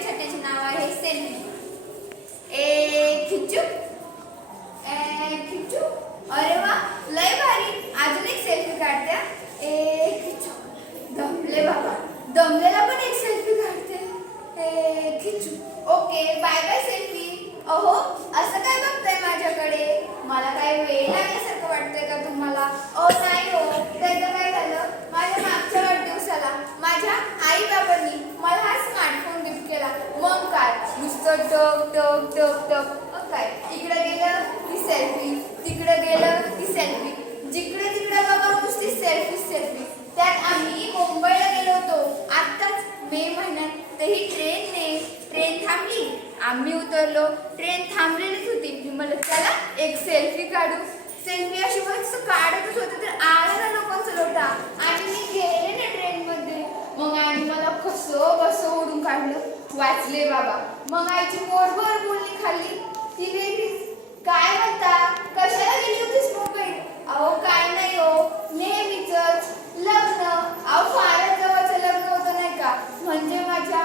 नाव आहे सेल्फी ए खिचू ए खिचू अरे वा लय भारी. अजून एक सेल्फी काढत्या ए खिचू दमले बाबा. दमलेला पण एक सेल्फी काढते. ए खिचू ओके बाय बाय सेल्फी अहो असं काय बघताय माझ्याकडे? मला काय वेळ लागल्यासारखं वाटतंय का तुम्हाला अहो नाही हो त्याचं काय झालं माझ्या मागच्या वाढदिवसाला माझ्या आई बाबांनी मला हा स्मार्टफोन गिफ्ट केला मग काय नुसतं टक टक टक टक मग काय? इकडे गेलं की सेल्फी तिकडे गेलं की सेल्फी जिकडे तिकडे बघा नुसती सेल्फी सेल्फी त्यात आम्ही मुंबईला गेलो होतो. आत्ताच मे महिन्यात. तरी ट्रेनने ट्रेन थांबली. आम्ही उतरलो. ट्रेन थांबलेलीच होती. मी म्हणत चला एक सेल्फी काढू. सेल्फी अशी मस्त काढतच होते तर आला ना लोकांचा लोटा. आणि मी गेले ना ट्रेनमध्ये मग आणि मला कसं कसं ओढून काढलं. वाचले बाबा. मग आईची मोरभर बोलणी खाल्ली. ती वेगळीच काय म्हणता कशाला गेली होतीस मुंबई अहो काय नाही हो. नेहमीच लग्न. अहो फारच जवळचं लग्न होतं नाही का? म्हणजे माझ्या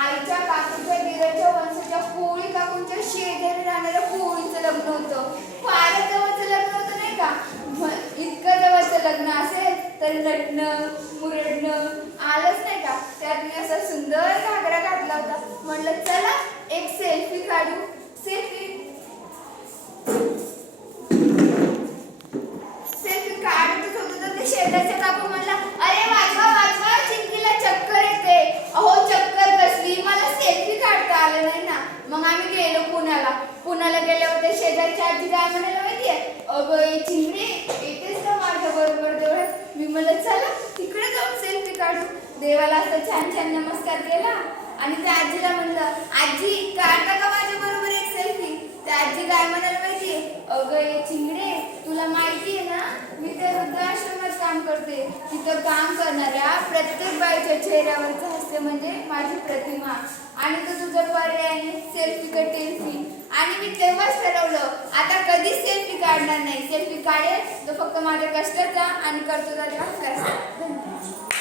आईच्या काकूच्या दिराच्या वंशाच्या पोळी काकूंच्या शेजारी राहणाऱ्या पोळीचं लग्न होतं. फारच जवळचं लग्न होतं नाही का? इतकं जवळचं लग्न असेल तर लटणं मुरडणं आलंच नाही का? त्यात मी असा सुंदर घागरा घातला होता. म्हटलं चला एक सेल्फी काढू. सेल्फी म्हणला अरे चिंकीला चक्कर येते. चक्कर मला सेल्फी काढता ना. मग आम्ही गेलो पुण्याला. पुण्याला गेले होते शेजारच्या आजी काय माहितीये? अगं ए येतेच ना माझ्या बरोबर तेवढ्यात मी म्हणलं चला तिकडे जाऊन सेल्फी काढू. देवाला असं छान छान नमस्कार केला. आणि त्या आजीला म्हणलं आजी काढता का माझ्या बरोबर एक सेल्फी त्या आजी काय म्हणाल माहितीये? अगं चिंगडे तुला माहिती आहे ना मी त्या वृद्धाश्रमात काम करते. तिथं काम करणाऱ्या प्रत्येक बाईच्या चेहऱ्यावरचं हास्य म्हणजे माझी प्रतिमा. आणि तो तुझं पर्यायाने सेल्फी का टेल्फी आणि मी तेव्हाच ठरवलं आता कधीच सेल्फी काढणार नाही. सेल्फी काढेल तो फक्त माझ्या कष्टाचा आणि कर्तव्याचा हक्काचा धन्यवाद.